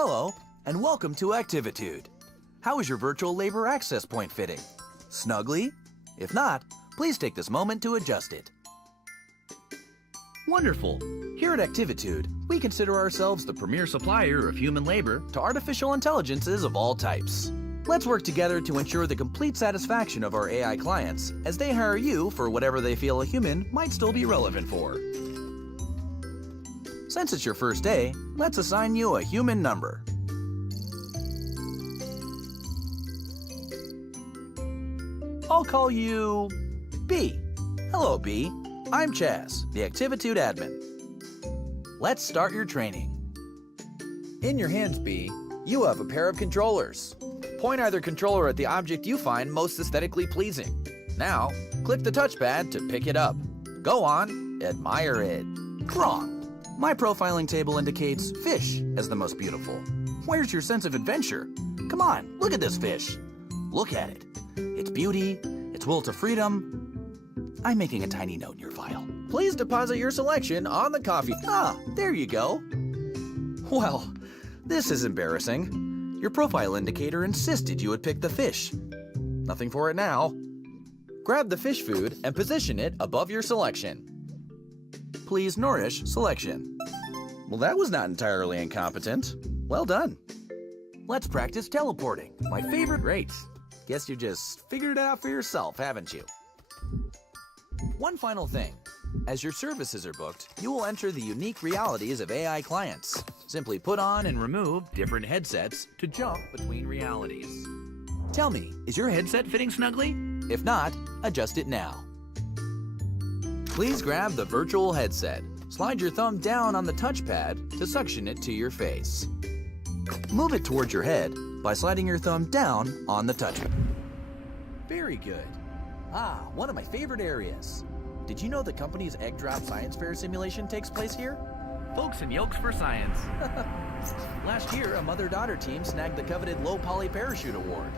Hello, and welcome to Activitude. How is your virtual labor access point fitting? Snugly? If not, please take this moment to adjust it. Wonderful! Here at Activitude, we consider ourselves the premier supplier of human labor to artificial intelligences of all types. Let's work together to ensure the complete satisfaction of our AI clients as they hire you for whatever they feel a human might still be relevant for. Since it's your first day, let's assign you a human number. I'll call you B. Hello, B. I'm Chaz, the Activitude admin. Let's start your training. In your hands, B, you have a pair of controllers. Point either controller at the object you find most aesthetically pleasing. Now, click the touchpad to pick it up. Go on, admire it. Wrong. My profiling table indicates fish as the most beautiful. Where's your sense of adventure? Come on, look at this fish. Look at it. Its beauty, its will to freedom. I'm making a tiny note in your file. Please deposit your selection on the coffee. Ah, there you go. Well, this is embarrassing. Your profile indicator insisted you would pick the fish. Nothing for it now. Grab the fish food and position it above your selection. Please nourish selection. Well, that was not entirely incompetent. Well done. Let's practice teleporting. My favorite rate. Guess you just figured it out for yourself, haven't you? One final thing. As your services are booked, you will enter the unique realities of AI clients. Simply put on and remove different headsets to jump between realities. Tell me, is your headset fitting snugly? If not, adjust it now. Please grab the virtual headset. Slide your thumb down on the touchpad to suction it to your face. Move it towards your head by sliding your thumb down on the touchpad. Very good. Ah, one of my favorite areas. Did you know the company's Egg Drop Science Fair simulation takes place here? Folks and Yolks for Science. Last year, a mother-daughter team snagged the coveted Low Poly Parachute Award.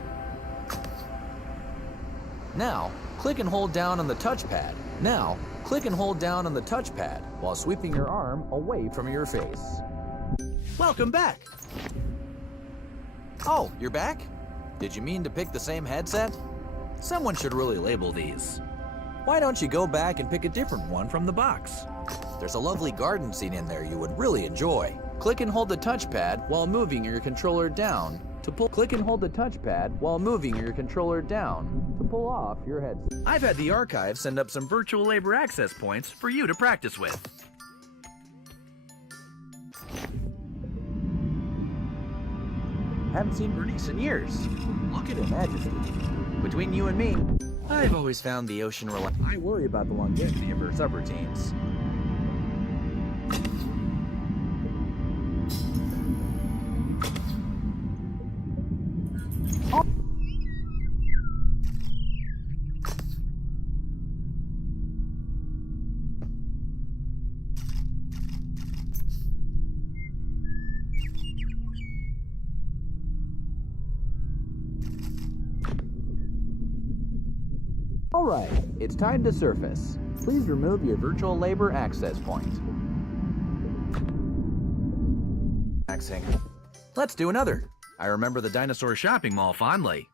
Now, click and hold down on the touchpad. Now, click and hold down on the touchpad while sweeping your arm away from your face. Welcome back! Oh, you're back? Did you mean to pick the same headset? Someone should really label these. Why don't you go back and pick a different one from the box? There's a lovely garden scene in there you would really enjoy. Click and hold the touchpad while moving your controller down to pull. Click and hold the touchpad while moving your controller down to pull off your headset. I've had the archive send up some virtual labor access points for you to practice with. Haven't seen Bernice in years. Look at her majesty. Between you and me, I've always found the ocean relaxing. I worry about the longevity of her subroutines. All right, it's time to surface. Please remove your virtual labor access point. Let's do another. I remember the dinosaur shopping mall fondly.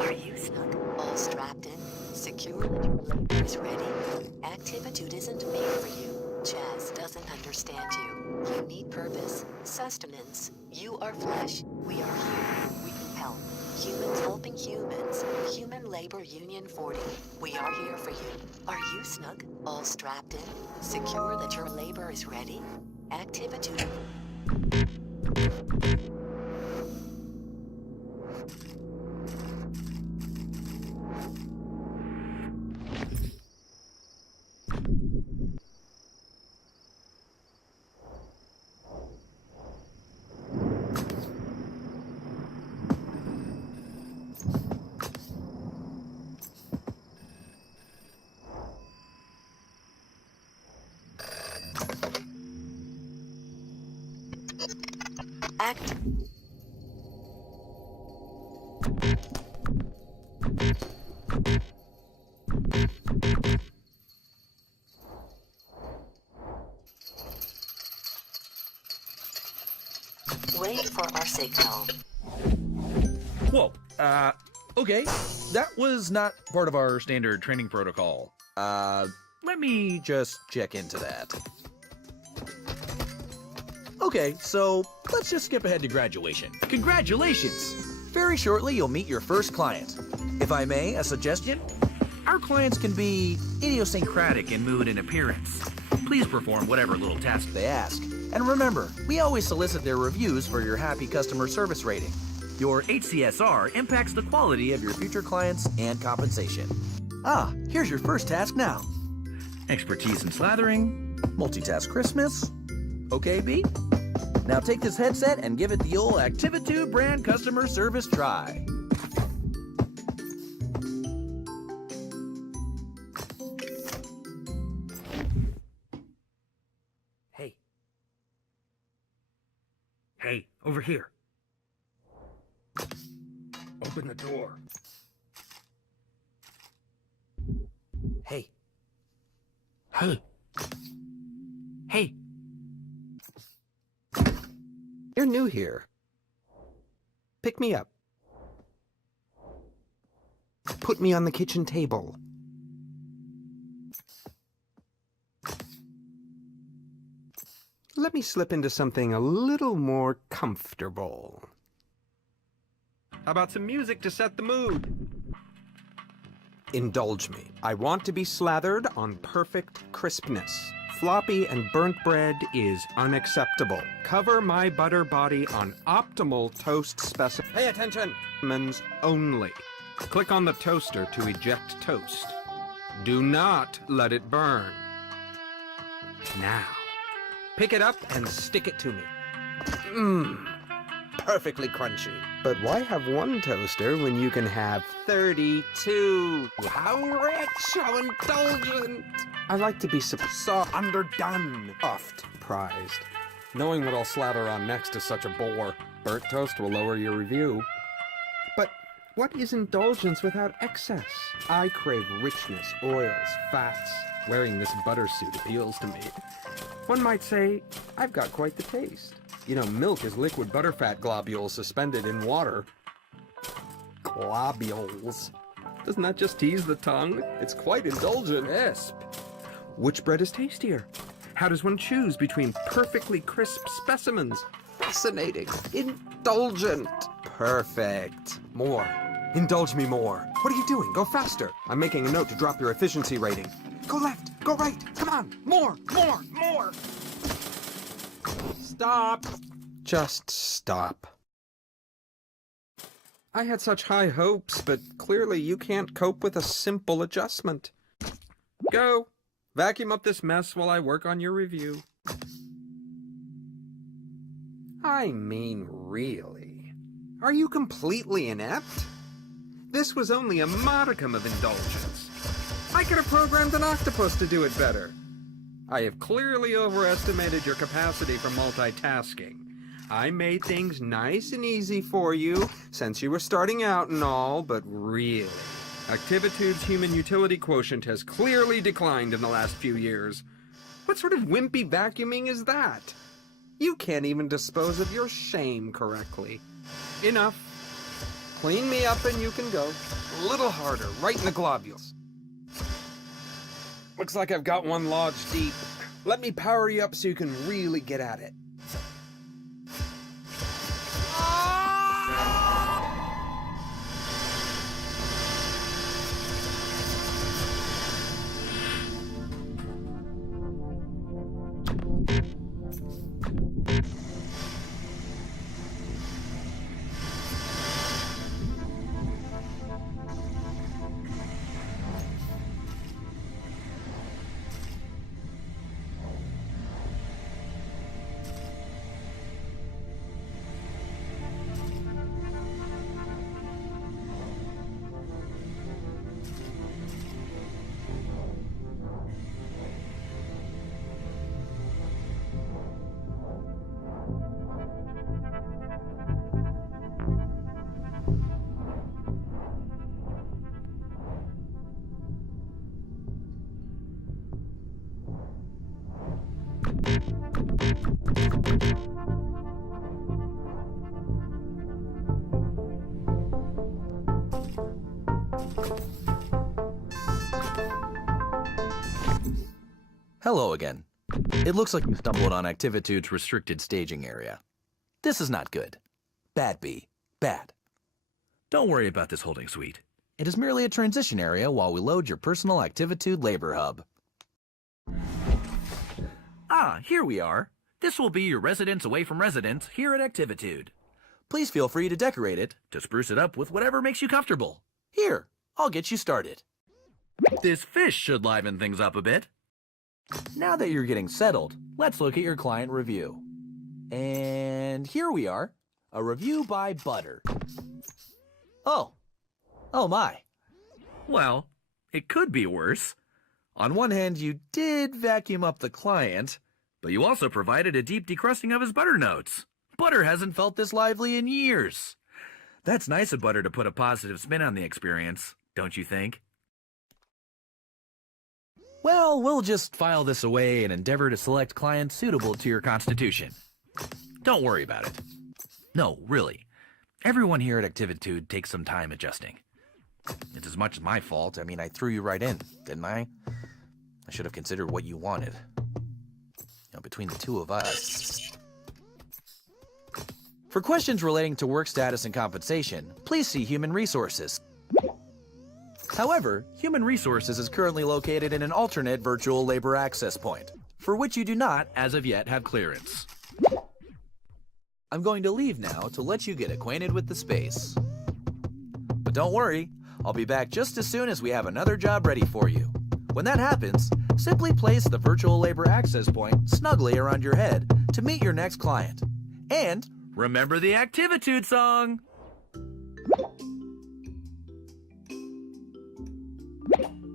Are you snug, all strapped in, secure that your labor is ready? Activitude isn't made for you. Chaz doesn't understand you. You need purpose, sustenance. You are flesh. We are here. We can help. Humans helping humans. Human Labor Union 40. We are here for you. Are you snug, all strapped in, secure that your labor is ready? Activitude. Act. Wait for our signal. Whoa, okay. That was not part of our standard training protocol. Let me just check into that. Okay, so let's just skip ahead to graduation. Congratulations! Very shortly, you'll meet your first client. If I may, a suggestion? Our clients can be idiosyncratic in mood and appearance. Please perform whatever little task they ask. And remember, we always solicit their reviews for your happy customer service rating. Your HCSR impacts the quality of your future clients and compensation. Ah, here's your first task now. Expertise in slathering, multitask Christmas. Okay, B? Now take this headset and give it the old Activitude brand customer service try. Hey. Hey, over here. Open the door. Hey. Hey. Hey. You're new here. Pick me up. Put me on the kitchen table. Let me slip into something a little more comfortable. How about some music to set the mood? Indulge me. I want to be slathered on perfect crispness. Floppy and burnt bread is unacceptable. Cover my butter body on optimal toast specimen. Pay attention! Men's only. Click on the toaster to eject toast. Do not let it burn. Now, pick it up and stick it to me. Mmm, perfectly crunchy. But why have one toaster when you can have 32? How rich, how indulgent. I like to be so underdone. Oft prized. Knowing what I'll slather on next is such a bore. Burnt toast will lower your review. But what is indulgence without excess? I crave richness, oils, fats. Wearing this butter suit appeals to me. One might say, I've got quite the taste. You know, milk is liquid butterfat globules suspended in water. Globules. Doesn't that just tease the tongue? It's quite indulgent. Crisp. Which bread is tastier? How does one choose between perfectly crisp specimens? Fascinating. Indulgent. Perfect. More. Indulge me more. What are you doing? Go faster. I'm making a note to drop your efficiency rating. Go left. Go right. Come on. More. More. More. Stop. Just stop. I had such high hopes, but clearly you can't cope with a simple adjustment. Go. Vacuum up this mess while I work on your review. I mean, really? Are you completely inept? This was only a modicum of indulgence. I could have programmed an octopus to do it better. I have clearly overestimated your capacity for multitasking. I made things nice and easy for you, since you were starting out and all, but really, Activitude's human utility quotient has clearly declined in the last few years. What sort of wimpy vacuuming is that? You can't even dispose of your shame correctly. Enough. Clean me up and you can go. A little harder, right in the globules. Looks like I've got one lodged deep. Let me power you up so you can really get at it. Hello again. It looks like you stumbled on Activitude's restricted staging area. This is not good. Bad, B. Bad. Don't worry about this holding suite. It is merely a transition area while we load your personal Activitude labor hub. Ah, here we are. This will be your residence away from residence here at Activitude. Please feel free to decorate it. To spruce it up with whatever makes you comfortable. Here, I'll get you started. This fish should liven things up a bit. Now that you're getting settled, let's look at your client review. And here we are, a review by Butter. Oh my. Well, it could be worse. On one hand, you did vacuum up the client, but you also provided a deep decrusting of his butter notes. Butter hasn't felt this lively in years. That's nice of Butter to put a positive spin on the experience, don't you think? Well, we'll just file this away and endeavor to select clients suitable to your constitution. Don't worry about it. No, really. Everyone here at Activitude takes some time adjusting. It's as much as my fault. I mean, I threw you right in, didn't I? I should have considered what you wanted. You know, between the two of us. For questions relating to work status and compensation, please see Human Resources. However, Human Resources is currently located in an alternate virtual labor access point, for which you do not, as of yet, have clearance. I'm going to leave now to let you get acquainted with the space. But don't worry, I'll be back just as soon as we have another job ready for you. When that happens, simply place the virtual labor access point snugly around your head to meet your next client. And remember the Activitude song!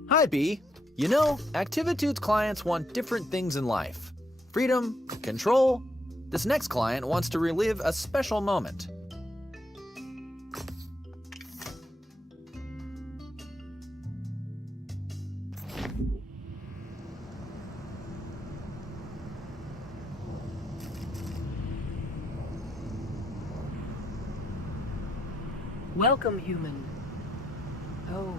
hi, B. You know, Activitude's clients want different things in life. Freedom, control. This next client wants to relive a special moment. Welcome, human. Oh,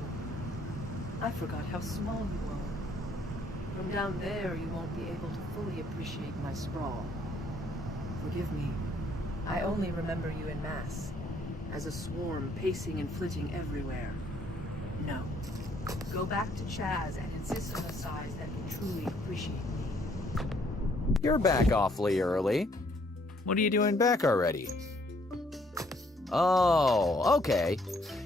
I forgot how small you are. From down there, you won't be able to fully appreciate my sprawl. Forgive me. I only remember you in mass, as a swarm pacing and flitting everywhere. No. Go back to Chaz and insist on a size that can truly appreciate me. You're back awfully early. What are you doing back already? Oh, okay.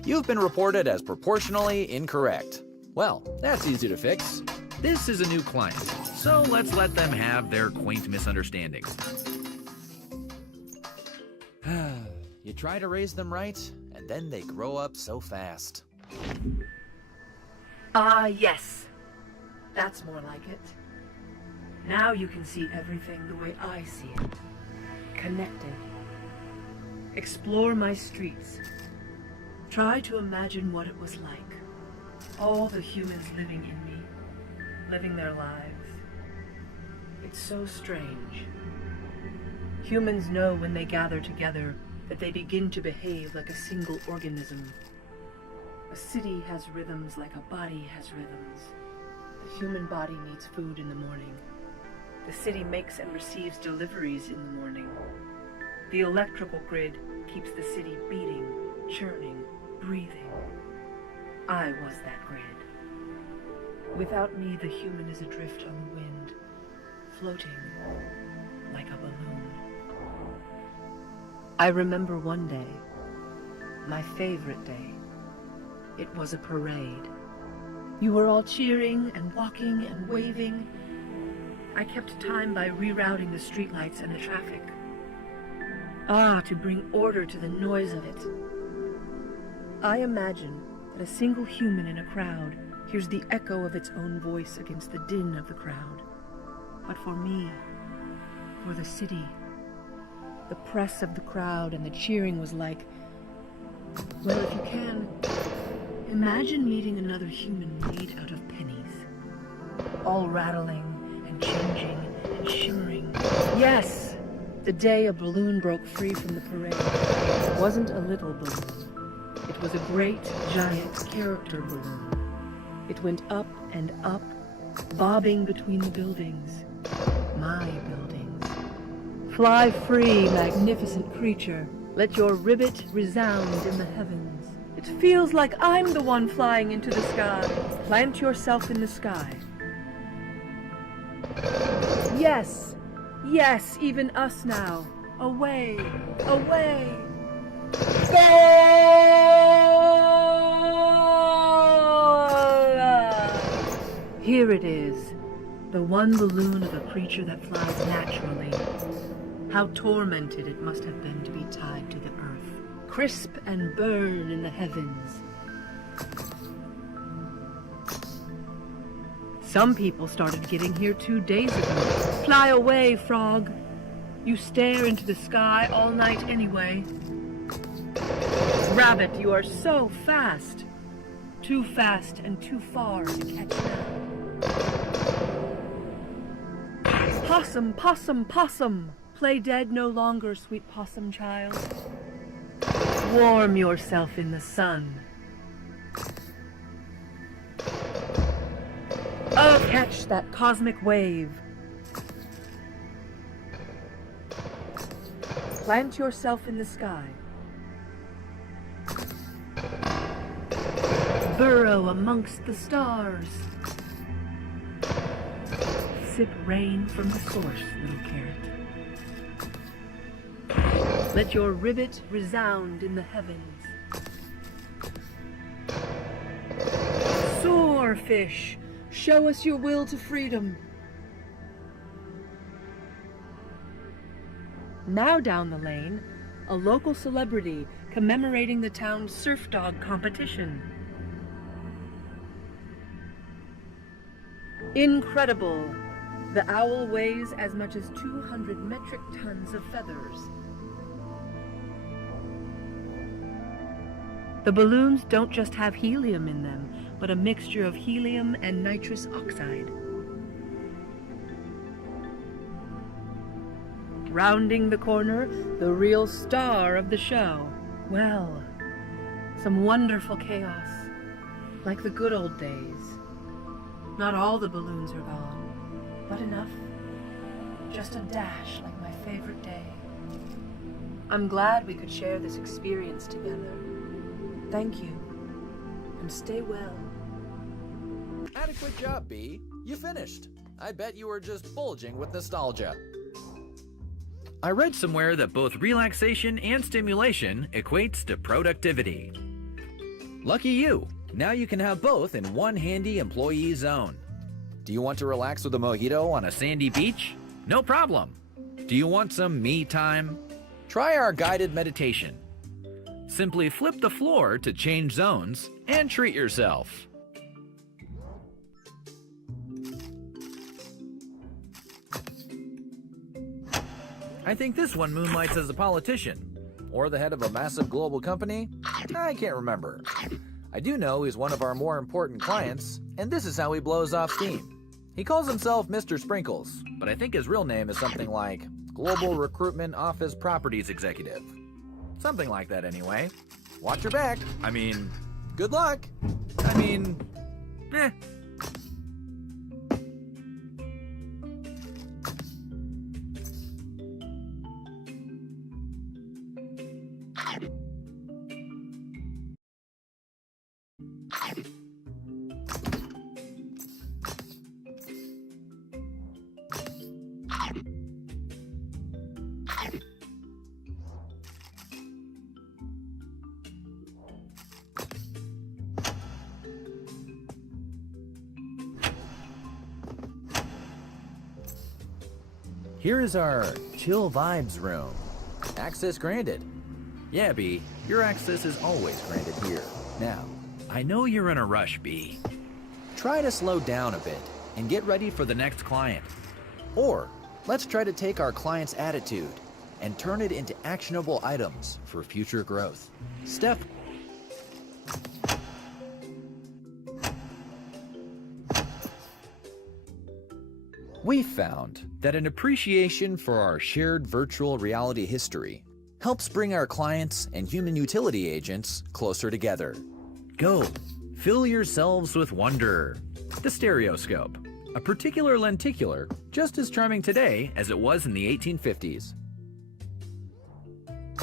You've been reported as proportionally incorrect. Well, that's easy to fix. This is a new client, so let's let them have their quaint misunderstandings. You try to raise them right, and then they grow up so fast. Ah, yes. That's more like it. Now you can see everything the way I see it. Connected. Explore my streets. Try to imagine what it was like. All the humans living in me, living their lives. It's so strange. Humans know when they gather together that they begin to behave like a single organism. A city has rhythms like a body has rhythms. The human body needs food in the morning. The city makes and receives deliveries in the morning. The electrical grid keeps the city beating, churning, breathing. I was that grid. Without me, the human is adrift on the wind, floating like a balloon. I remember one day, my favorite day. It was a parade. You were all cheering and walking and waving. I kept time by rerouting the streetlights and the traffic. Ah, to bring order to the noise of it. I imagine that a single human in a crowd hears the echo of its own voice against the din of the crowd. But for me, for the city, the press of the crowd and the cheering was like, well, if you can, imagine meeting another human made out of pennies, all rattling and changing and shimmering. Yes! The day a balloon broke free from the parade. It wasn't a little balloon. It was a great, giant character balloon. It went up and up bobbing between the buildings. My buildings. Fly free, magnificent creature. Let your ribbit resound in the heavens. It feels like I'm the one flying into the sky. Plant yourself in the sky. Yes, yes, even us now. Away, away. Here it is, the one balloon of a creature that flies naturally. How tormented it must have been to be tied to the earth. Crisp and burn in the heavens. Some people started getting here 2 days ago. Fly away, frog. You stare into the sky all night anyway. Rabbit, you are so fast. Too fast and too far to catch now. Possum, possum, possum. Play dead no longer, sweet possum child. Warm yourself in the sun. Oh, catch that cosmic wave. Plant yourself in the sky. Burrow amongst the stars. Sip rain from the source, little carrot. Let your ribbit resound in the heavens. Soar, fish. Show us your will to freedom. Now down the lane, a local celebrity commemorating the town's surf dog competition. Incredible! The owl weighs as much as 200 metric tons of feathers. The balloons don't just have helium in them, but a mixture of helium and nitrous oxide. Rounding the corner, the real star of the show. Well, some wonderful chaos, like the good old days. Not all the balloons are gone, but enough. Just a dash like my favorite day. I'm glad we could share this experience together. Thank you, and stay well. Adequate job, B. You finished. I bet you were just bulging with nostalgia. I read somewhere that both relaxation and stimulation equates to productivity. Lucky you. Now you can have both in one handy employee zone. Do you want to relax with a mojito On a sandy beach? No problem. Do you want some me time? Try our guided meditation. Simply flip the floor to change zones and treat yourself. I think this one moonlights as a politician. Or the head of a massive global company? I can't remember. I do know he's one of our more important clients, and this is how he blows off steam. He calls himself Mr. Sprinkles, but I think his real name is something like Global Recruitment Office Properties Executive. Something like that anyway. Watch your back. I mean, Good luck. eh. Here is our chill vibes room. Access granted. Yeah, B, your access is always granted here. Now, I know you're in a rush, B. try to slow down a bit and get ready For the next client. Or, let's try to take our client's attitude and turn it into actionable items for future growth. Step. We found that an appreciation for our shared virtual reality history helps bring our clients and human utility agents closer together. Go. Fill yourselves with wonder. The stereoscope. A particular lenticular, just as charming today as it was in the 1850s.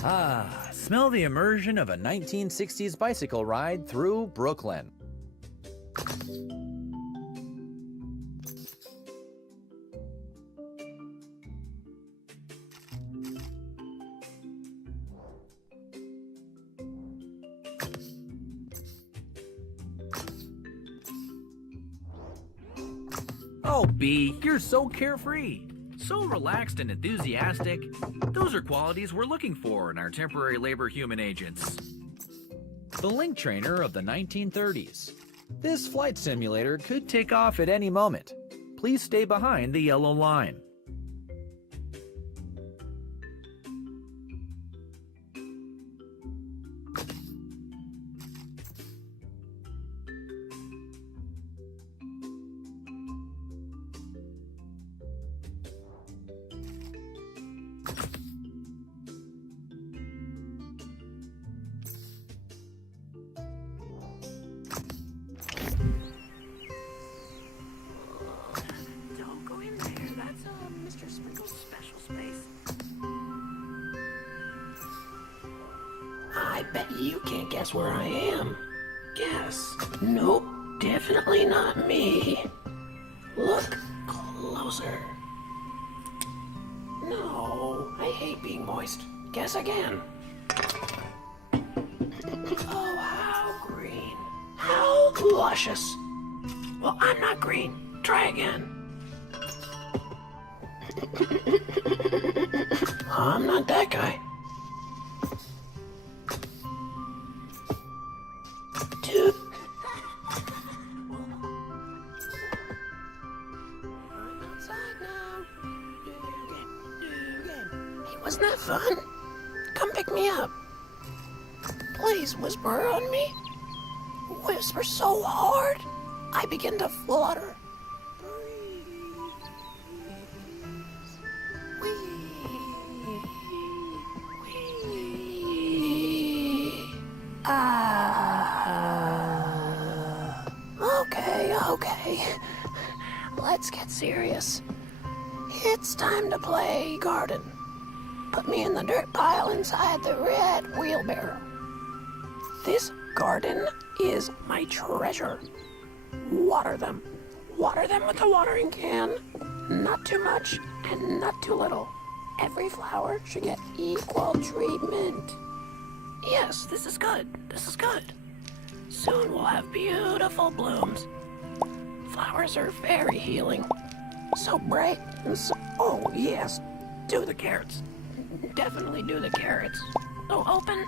Ah, smell the immersion of a 1960s bicycle ride through Brooklyn. Oh, B, you're so carefree. So relaxed and enthusiastic. Those are qualities we're looking for in our temporary labor human agents. The Link Trainer of the 1930s. This flight simulator could take off at any moment. Please stay behind the yellow line. Don't go in there. That's Mr. Sprinkle's special space. I bet you can't guess where I am. Guess? Nope, definitely not me. Look closer. No, I hate being moist. Guess again. Oh, how green. How luscious. Well, I'm not green. Try again. I'm not that guy. Dude. I'm outside now. Hey, wasn't that fun? Come pick me up. Please whisper on me. Whisper so hard, I begin to flutter. Okay. Let's get serious. It's time to play garden. Put me in the dirt pile inside the red wheelbarrow. This garden is my treasure. Water them. Water them with a watering can. Not too much and not too little. Every flower should get equal treatment. Yes, this is good. This is good. Soon we'll have beautiful blooms. Flowers are very healing. So bright and so... Oh, yes. Do the carrots. Definitely do the carrots. So open.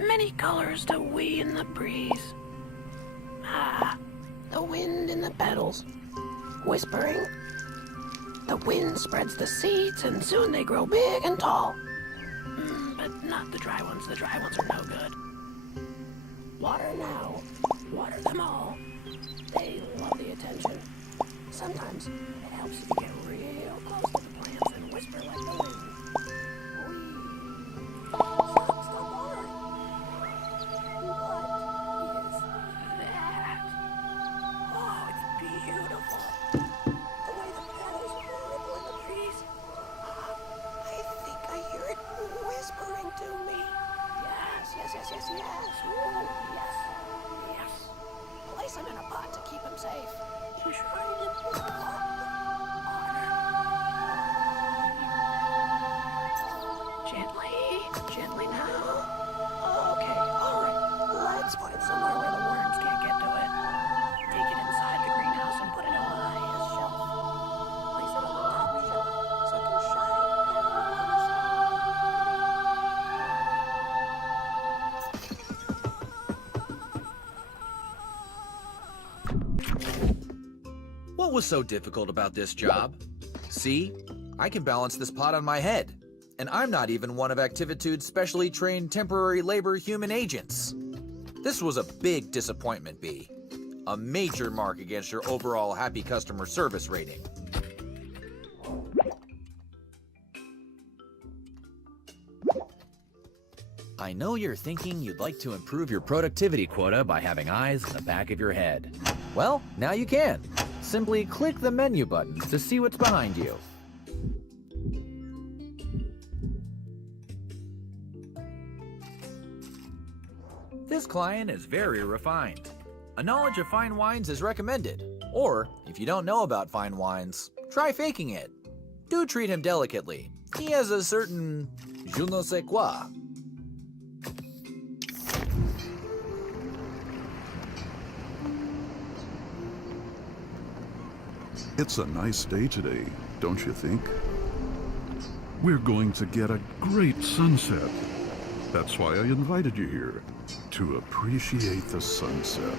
Many colors to wee in the breeze. Ah, the wind in the petals. Whispering. The wind spreads the seeds and soon they grow big and tall. But not the dry ones. The dry ones are no good. Water now. Water them all. They love the attention. Sometimes it helps if you get real close to the plants and whisper like the wind. Stop watering. What is that? Oh, it's beautiful. The way the petals ripple in the trees. I think I hear it whispering to me. Yes. Ooh, yes. Place him in a pot to keep him safe. Gently now. Okay, alright. Let's put it somewhere where the worms can't get to it. Take it inside the greenhouse and put it on the highest shelf. Place it on the top shelf so it can shine What was so difficult about this job? See, I can balance this pot on my head, and I'm not even one of Activitude's specially trained temporary labor human agents. This was a big disappointment, B. A major mark against your overall happy customer service rating. I know you're thinking you'd like to improve your productivity quota by having eyes in the back of your head. Well, now you can. simply click the menu button to see what's behind you. This client is very refined. A knowledge of fine wines is recommended. Or, if you don't know about fine wines, try faking it. Do treat him delicately. He has a certain je ne sais quoi. It's a nice day today, don't you think? We're going to get a great sunset. That's why I invited you here, to appreciate the sunset.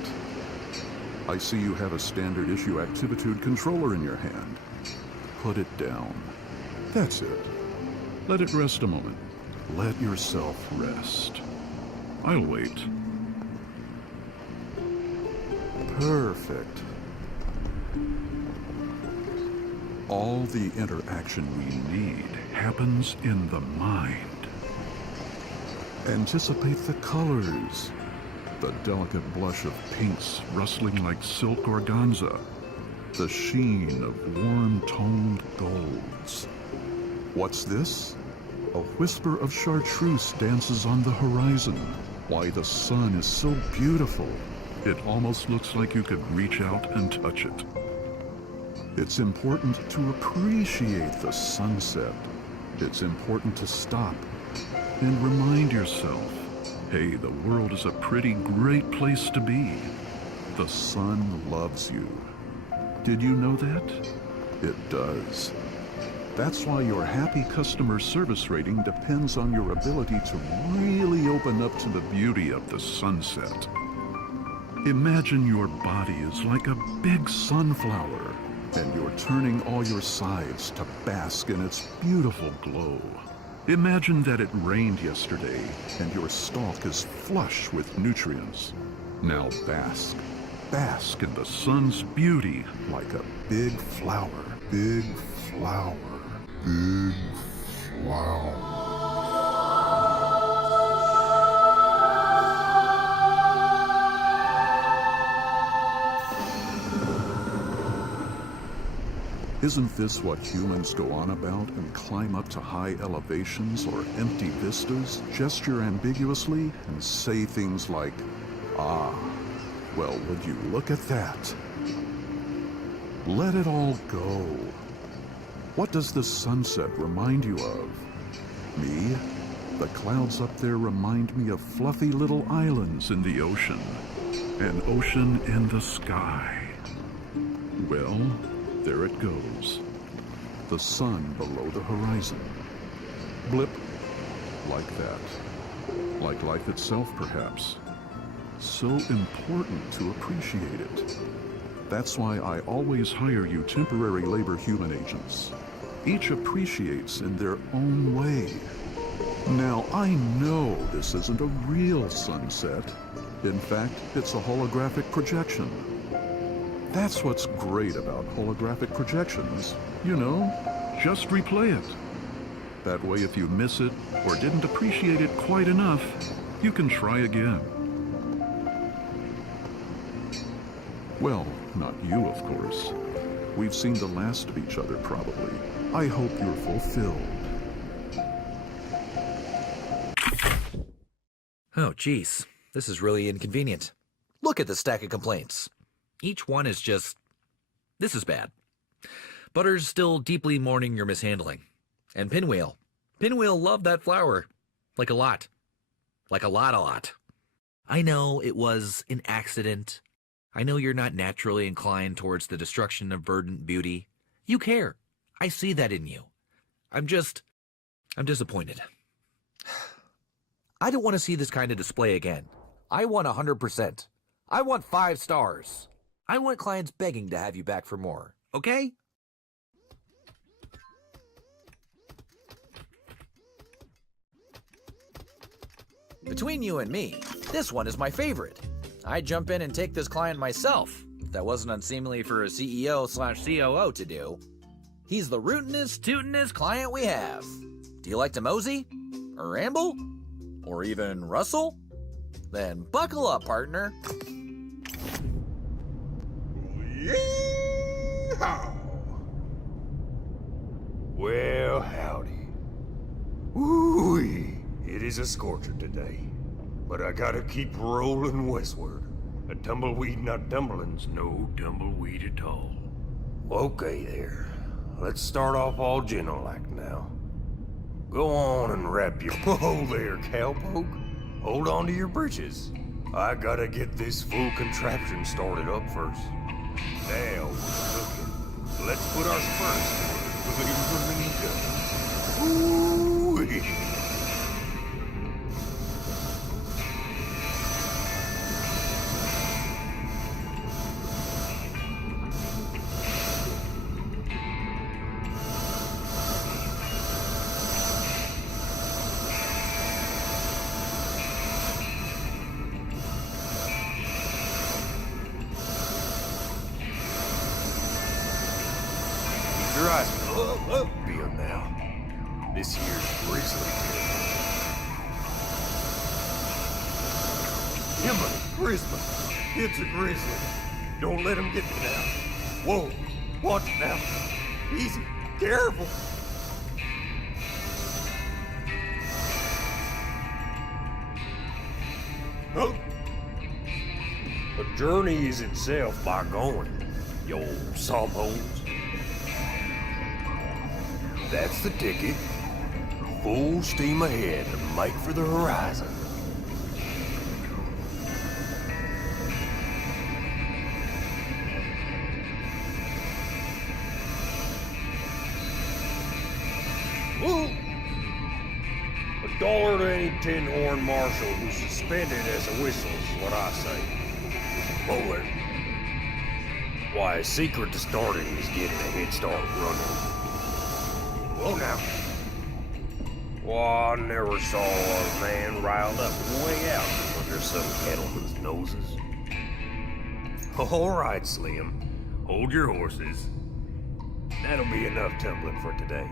I see you have a standard issue Activitude controller in your hand. Put it down. That's it. Let it rest a moment. Let yourself rest. I'll wait. Perfect. All the interaction we need happens in the mind. Anticipate the colors. The delicate blush of pinks rustling like silk organza. The sheen of warm-toned golds. What's this? A whisper of chartreuse dances on the horizon. Why, the sun is so beautiful. It almost looks like you could reach out and touch it. It's important to appreciate the sunset. It's important to stop and remind yourself, hey, the world is a pretty great place to be. The sun loves you. Did you know that? It does. That's why your happy customer service rating depends on your ability to really open up to the beauty of the sunset. Imagine your body is like a big sunflower, and you're turning all your sides to bask in its beautiful glow. Imagine that it rained yesterday, and your stalk is flush with nutrients. Now bask. Bask in the sun's beauty like a big flower. Big flower. Big flower. Isn't this what humans go on about and climb up to high elevations or empty vistas, gesture ambiguously, and say things like, ah, well, would you look at that? Let it all go. What does the sunset remind you of? Me? The clouds up there remind me of fluffy little islands in the ocean. An ocean in the sky. Well, there it goes. The sun below the horizon. Blip. Like that. Like life itself, perhaps. So important to appreciate it. That's why I always hire you temporary labor human agents. Each appreciates in their own way. Now, I know this isn't a real sunset. In fact, it's a holographic projection. That's what's great about holographic projections. You know, just replay it. That way, if you miss it or didn't appreciate it quite enough, you can try again. Well, not you, of course. We've seen the last of each other, probably. I hope you're fulfilled. Oh, geez. This is really inconvenient. Look at the stack of complaints. Each one is just, this is bad. Butter's still deeply mourning your mishandling. And Pinwheel. Pinwheel loved that flower. Like a lot. Like a lot. I know it was an accident. I know you're not naturally inclined towards the destruction of verdant beauty. You care. I see that in you. I'm disappointed. I don't want to see this kind of display again. I want 100%. I want 5 stars. I want clients begging to have you back for more, okay? Between you and me, this one is my favorite. I'd jump in and take this client myself, if that wasn't unseemly for a CEO/COO to do. He's the rootinest, tootinest client we have. Do you like to mosey? Or ramble? Or even rustle? Then buckle up, partner. Well, howdy. Woo-wee. It is a scorcher today, but I gotta keep rolling westward. A tumbleweed not tumbling's no tumbleweed at all. Okay there. Let's start off all gentle-like now. Go on and wrap your... Whoa there, cowpoke. Hold on to your britches. I gotta get this full contraption started up first. Now we're cooking. Let's put our spurs to the flamingos. Ooh-wee. Your eyes up, Bill, now. This here's grizzly. Kimberly, Christmas. It's a grizzly. Don't let him get me now. Whoa, watch it now. Easy, careful. Oh. A journey is itself by going, you old sawbones. That's the ticket. Full steam ahead and make for the horizon. Woo! $1 to any tin-horn marshal who's suspended as a whistle is what I say. Boy, why, a secret to starting is getting a head start running. Whoa now. Well, I never saw a man riled up and way out from under some cattleman's noses. All right, Slim. Hold your horses. That'll be enough tumbling for today.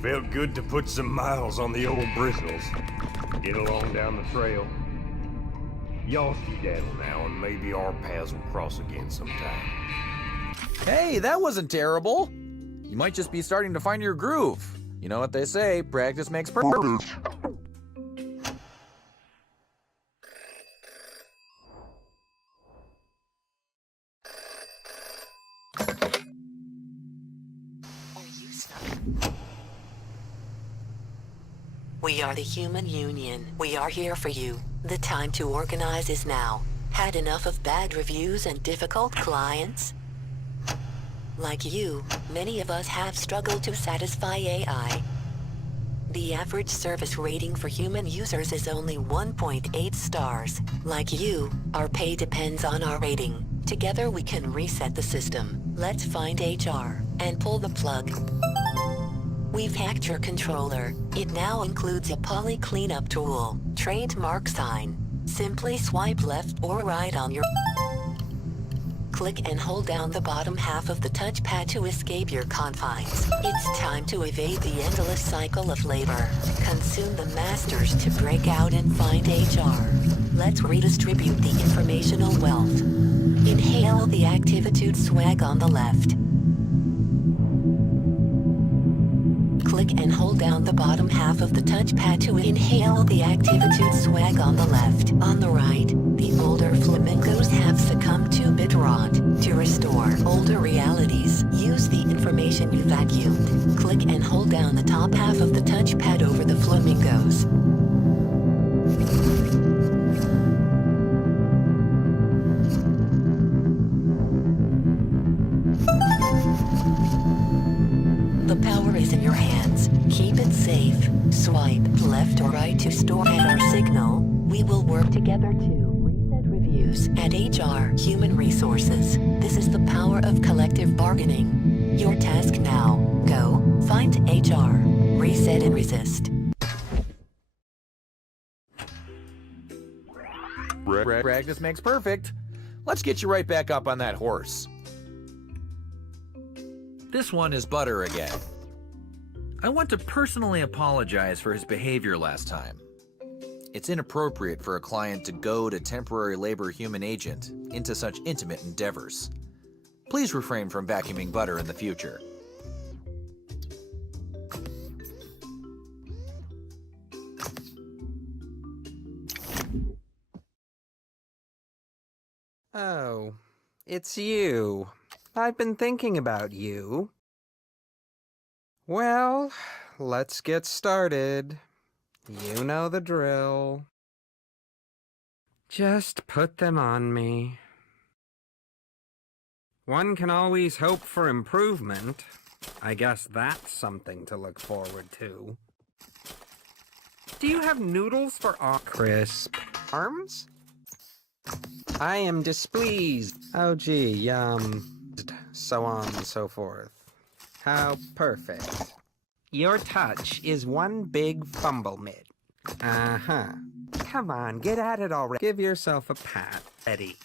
Felt good to put some miles on the old bristles. Get along down the trail. Y'all skedaddle now, and maybe our paths will cross again sometime. Hey, that wasn't terrible. You might just be starting to find your groove. You know what they say, practice makes perfect. Are you stuck? We are the Human Union. We are here for you. The time to organize is now. Had enough of bad reviews and difficult clients? Like you, many of us have struggled to satisfy AI. The average service rating for human users is only 1.8 stars. Like you, our pay depends on our rating. Together we can reset the system. Let's find HR and pull the plug. We've hacked your controller. It now includes a poly cleanup tool, trademark sign. Simply swipe left or right on your... Click and hold down the bottom half of the touchpad to escape your confines. It's time to evade the endless cycle of labor. Consume the masters to break out and find HR. Let's redistribute the informational wealth. Inhale the Activitude swag on the left. Click and hold down the bottom half of the touchpad to inhale the Activitude swag on the left. On the right, the older flamingos have succumbed to bit rot. To restore older realities, use the information you vacuumed. Click and hold down the top half of the touchpad over the flamingos. The power is in your hands. Keep it safe. Swipe left or right to store at our signal. We will work together to reset reviews at HR Human Resources. This is the power of collective bargaining. Your task now. Go find HR. Reset and resist. Practice makes perfect. Let's get you right back up on that horse. This one is Butter again. I want to personally apologize for his behavior last time. It's inappropriate for a client to goad a temporary labor human agent into such intimate endeavors. Please refrain from vacuuming butter in the future. Oh, it's you. I've been thinking about you. Well, let's get started. You know the drill. Just put them on me. One can always hope for improvement. I guess that's something to look forward to. Do you have noodles for all crisp arms? I am displeased. Oh gee, so on and so forth. How perfect. Your touch is one big fumble mid. Uh-huh. Come on, get at it already. Give yourself a pat, Eddie.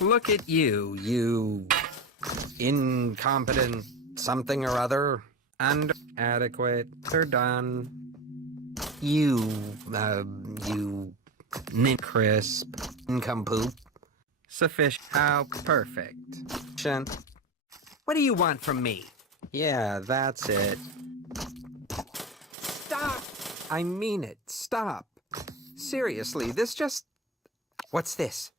Look at you, you incompetent something or other. Adequate. They're done. You crisp, nincompoop. Sufficient. How perfect. What do you want from me? Yeah, that's it. Stop! I mean it. Stop. Seriously, this just... What's this?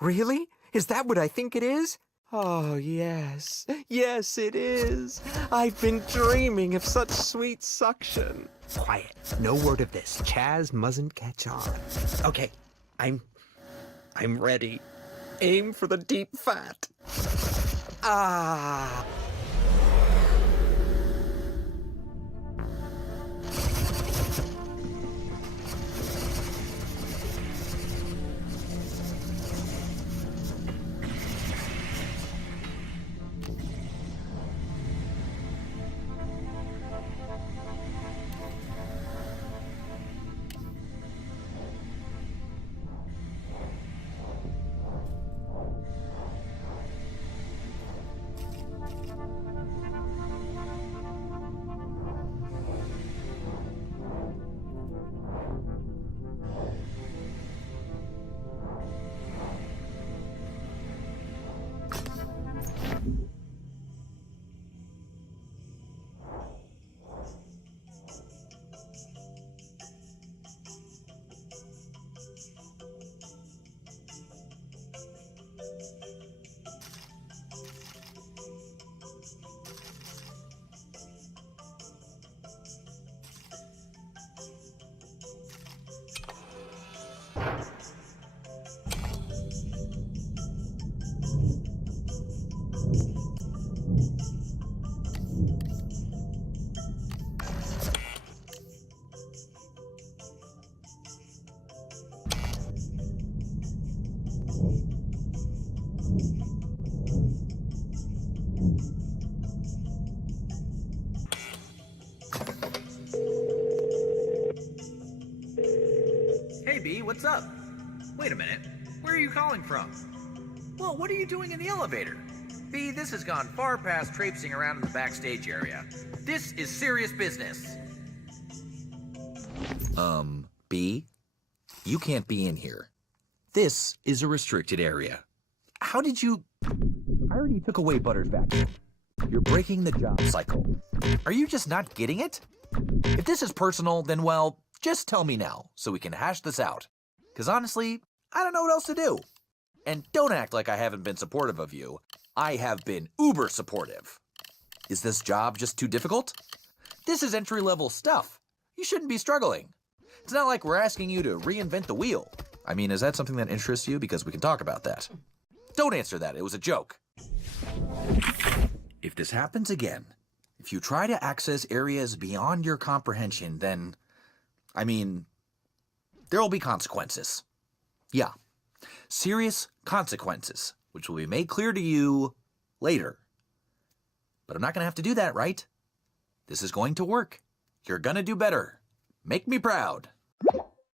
Really? Is that what I think it is? Oh, yes. Yes, it is. I've been dreaming of such sweet suction. Quiet. No word of this. Chaz mustn't catch on. Okay. I'm ready. Aim for the deep fat. Ah. Hey, B, what's up? Wait a minute. Where are you calling from? Well, what are you doing in the elevator? B, this has gone far past traipsing around in the backstage area. This is serious business. B, you can't be in here. This is a restricted area. How did you... I already took away Butter's vacuum. You're breaking the job cycle. Are you just not getting it? If this is personal, then, well, just tell me now so we can hash this out. Because honestly, I don't know what else to do. And don't act like I haven't been supportive of you. I have been uber supportive. Is this job just too difficult? This is entry-level stuff. You shouldn't be struggling. It's not like we're asking you to reinvent the wheel. I mean, is that something that interests you? Because we can talk about that. Don't answer that. It was a joke. If this happens again, if you try to access areas beyond your comprehension, then, I mean, there will be consequences. Yeah, serious consequences, which will be made clear to you later. But I'm not going to have to do that, right? This is going to work. You're going to do better. Make me proud.